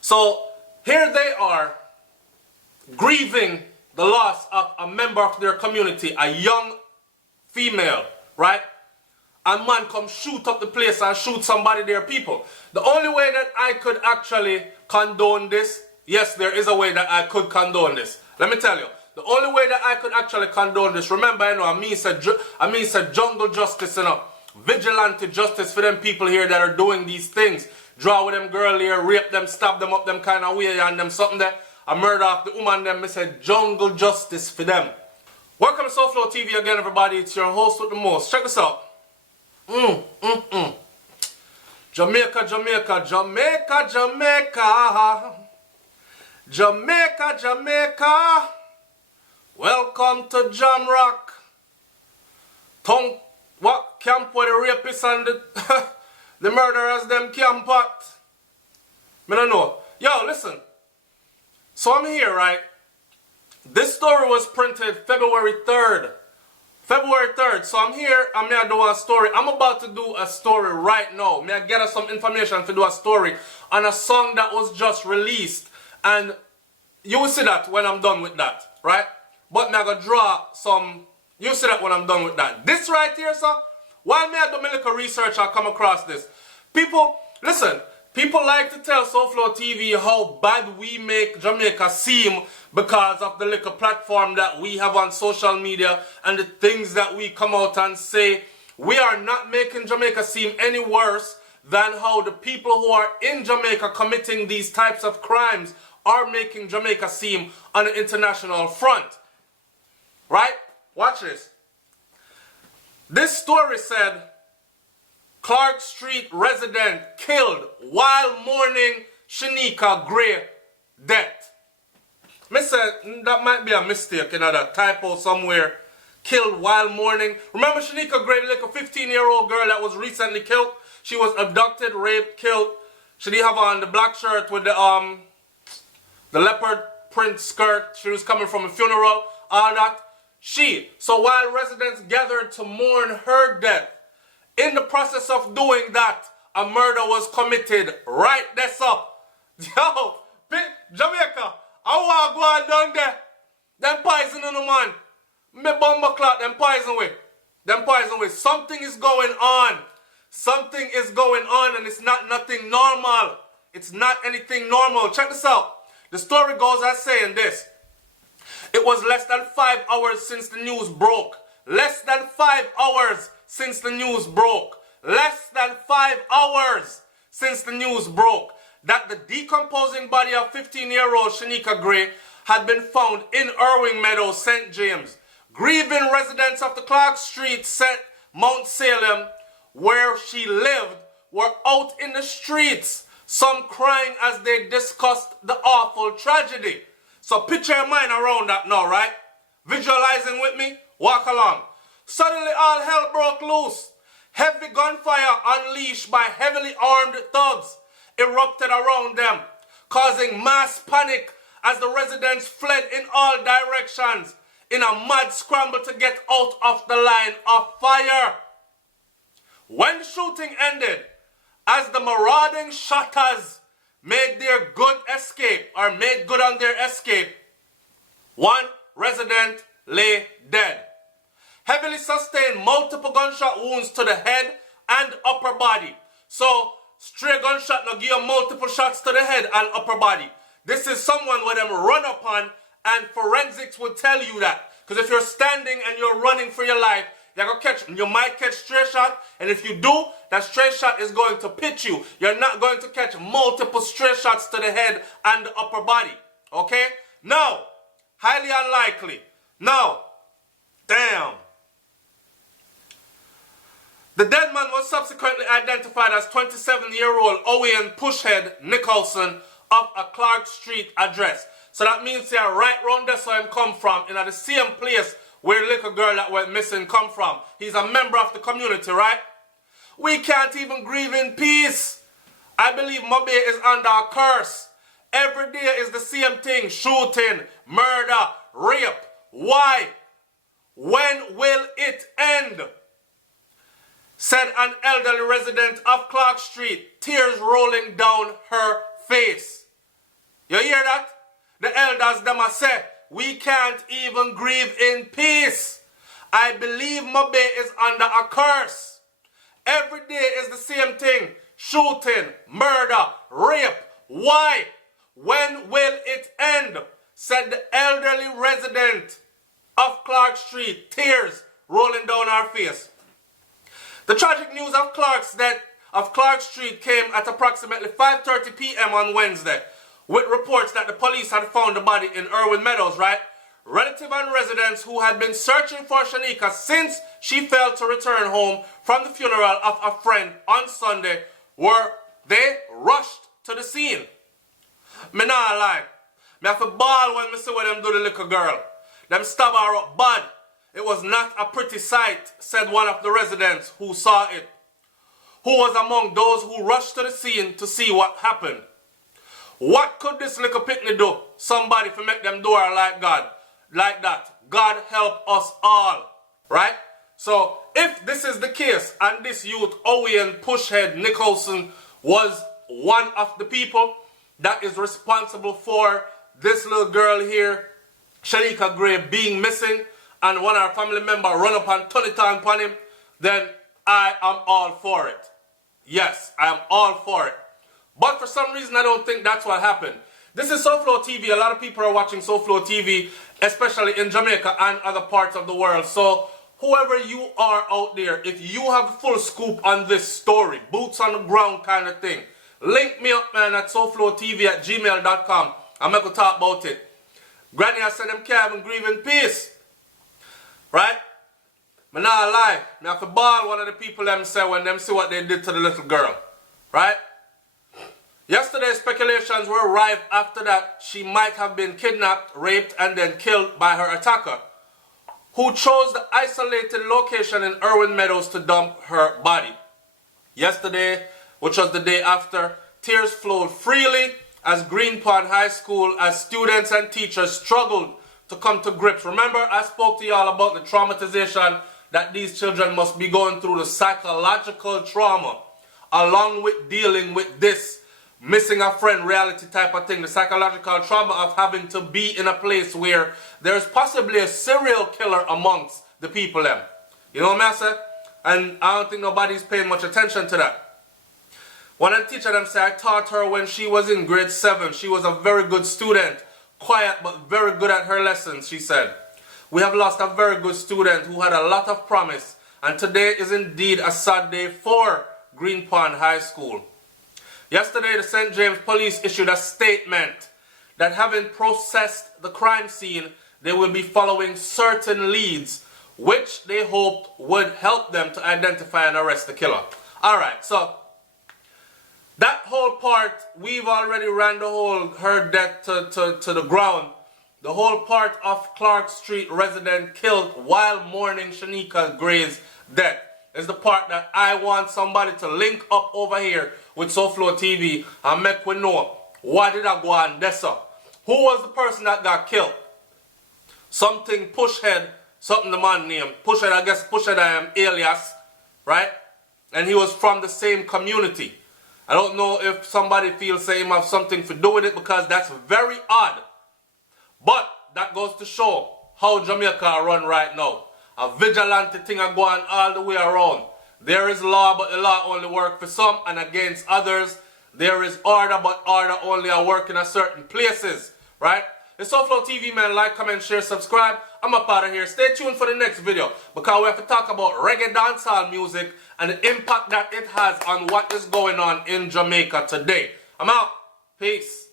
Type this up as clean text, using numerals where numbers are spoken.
So here they are grieving the loss of a member of their community, a young female, right? A man come shoot up the place and shoot somebody, their people. The only way that I could actually condone this, yes, there is a way that I could condone this. Let me tell you, the only way that I could actually condone this, remember, I mean said jungle justice, vigilante justice for them people here that are doing these things. Draw with them girl here, rape them, stab them up them kind of way, and them something there. A murder of the woman, them, I said jungle justice for them. Welcome to SouFLoTV again, everybody. It's your host with the most. Check this out. Jamaica, Jamaica, Jamaica, Jamaica. Jamaica, Jamaica. Welcome to Jamrock. Tongue, what camp where the rapists and the murderers them camp at? I don't know. Yo, listen. So I'm here, right? This story was printed February 3rd. February 3rd. So I'm here, I'm going to do a story. I'm about to do a story right now. May I get us some information to do a story on a song that was just released. And you will see that when I'm done with that, right? But I'm going to draw some, you'll see that when I'm done with that. This right here, sir, while me I do my little research, I come across this. People, listen, people like to tell SouFLoTV how bad we make Jamaica seem because of the little platform that we have on social media and the things that we come out and say. We are not making Jamaica seem any worse than how the people who are in Jamaica committing these types of crimes are making Jamaica seem on an international front. Right? Watch this. This story said, Clark Street resident killed while mourning Shanika Gray death. Me say that might be a mistake, that typo somewhere. Killed while mourning. Remember Shanika Gray, like a 15-year-old girl that was recently killed? She was abducted, raped, killed. She didn't have on the black shirt with the leopard print skirt. She was coming from a funeral, all that. So while residents gathered to mourn her death, in the process of doing that, a murder was committed right there up. Yo, Jamaica, I want to go on down there. Them poison on the man. Me bomba clot, them poison with. Them poison with. Something is going on. Something is going on and it's not nothing normal. It's not anything normal. Check this out. The story goes as saying this. It was less than 5 hours since the news broke. Less than 5 hours since the news broke. Less than 5 hours since the news broke that the decomposing body of 15-year-old Shanika Gray had been found in Irving Meadows, St. James. Grieving residents of the Clark Street, Mount Salem, where she lived, were out in the streets, some crying as they discussed the awful tragedy. So picture your mind around that now, right? Visualizing with me? Walk along. Suddenly all hell broke loose. Heavy gunfire unleashed by heavily armed thugs erupted around them, causing mass panic as the residents fled in all directions in a mad scramble to get out of the line of fire. When the shooting ended, as the marauding shooters made their good escape, or made good on their escape, one resident lay dead. Heavily sustained multiple gunshot wounds to the head and upper body. So, stray gunshot now give you multiple shots to the head and upper body. This is someone where them run upon, and forensics would tell you that. Because if you're standing and you're running for your life, you might catch stray shot, and if you do, that stray shot is going to pitch you. You're not going to catch multiple stray shots to the head and the upper body. Okay? Now, highly unlikely. Now, damn. The dead man was subsequently identified as 27-year-old Owen Pushhead Nicholson of a Clark Street address. So that means they are right round there so him come from, in the same place where the little girl that went missing come from. He's a member of the community, right? We can't even grieve in peace. I believe Mobe is under a curse. Every day is the same thing. Shooting, murder, rape. Why? When will it end? Said an elderly resident of Clark Street, tears rolling down her face. You hear that? The elders them a say, we can't even grieve in peace. I believe Mobe is under a curse. Every day is the same thing. Shooting, murder, rape. Why? When will it end? Said the elderly resident of Clark Street, tears rolling down her face. The tragic news of Clark Street came at approximately 5:30 p.m. on Wednesday, with reports that the police had found the body in Irwin Meadows, right? Relatives and residents who had been searching for Shanika since she failed to return home from the funeral of a friend on Sunday they rushed to the scene. Me nah lie. Me have to bawl when me see what them do the little girl. Them stab her up bad. It was not a pretty sight, said one of the residents who saw it, who was among those who rushed to the scene to see what happened. What could this little picnic do? Somebody to make them do her like that. God help us all. Right? So, if this is the case, and this youth, Owen Pushhead Nicholson, was one of the people that is responsible for this little girl here, Shanika Gray, being missing, and one of our family members run up and turn it on him, then I am all for it. Yes, I am all for it. But for some reason, I don't think that's what happened. This is SouFLoTV. A lot of people are watching SouFLoTV, especially in Jamaica and other parts of the world. So, whoever you are out there, if you have the full scoop on this story, boots on the ground kind of thing, link me up, man, at SouFLoTV@gmail.com. I'm going to talk about it. Granny, I said them can't even grieve in peace. Right? But nah lie. I have to ball one of the people them say when them see what they did to the little girl. Right? Yesterday, speculations were rife after that she might have been kidnapped, raped, and then killed by her attacker, who chose the isolated location in Irwin Meadows to dump her body. Yesterday, which was the day after, tears flowed freely as Green Pond High School, as students and teachers struggled to come to grips. Remember, I spoke to y'all about the traumatization that these children must be going through, the psychological trauma, along with dealing with this missing a friend reality type of thing, the psychological trauma of having to be in a place where there's possibly a serial killer amongst the people them. You know what I'm saying? And I don't think nobody's paying much attention to that. One of the teachers them say, I taught her when she was in grade 7. She was a very good student, quiet but very good at her lessons, she said. We have lost a very good student who had a lot of promise, and today is indeed a sad day for Green Pond High School. Yesterday, the St. James Police issued a statement that having processed the crime scene, they will be following certain leads, which they hoped would help them to identify and arrest the killer. Alright, so that whole part, we've already ran her death to the ground. The whole part of Clark Street resident killed while mourning Shanika Gray's death is the part that I want somebody to link up over here with SouFLoTV and make we know what did I go on this up. Who was the person that got killed? Something Pushhead, something the man named Pushhead, I guess Pushhead alias, right? And he was from the same community. I don't know if somebody feels say him have something to do with it, because that's very odd. But that goes to show how Jamaica run right now. A vigilante thing are going all the way around. There is law, but the law only works for some, and against others. There is order, but order only are working in certain places. Right? It's SouFLoTV, man. Like, comment, share, subscribe. I'm up out of here. Stay tuned for the next video, because we have to talk about reggae dancehall music and the impact that it has on what is going on in Jamaica today. I'm out. Peace.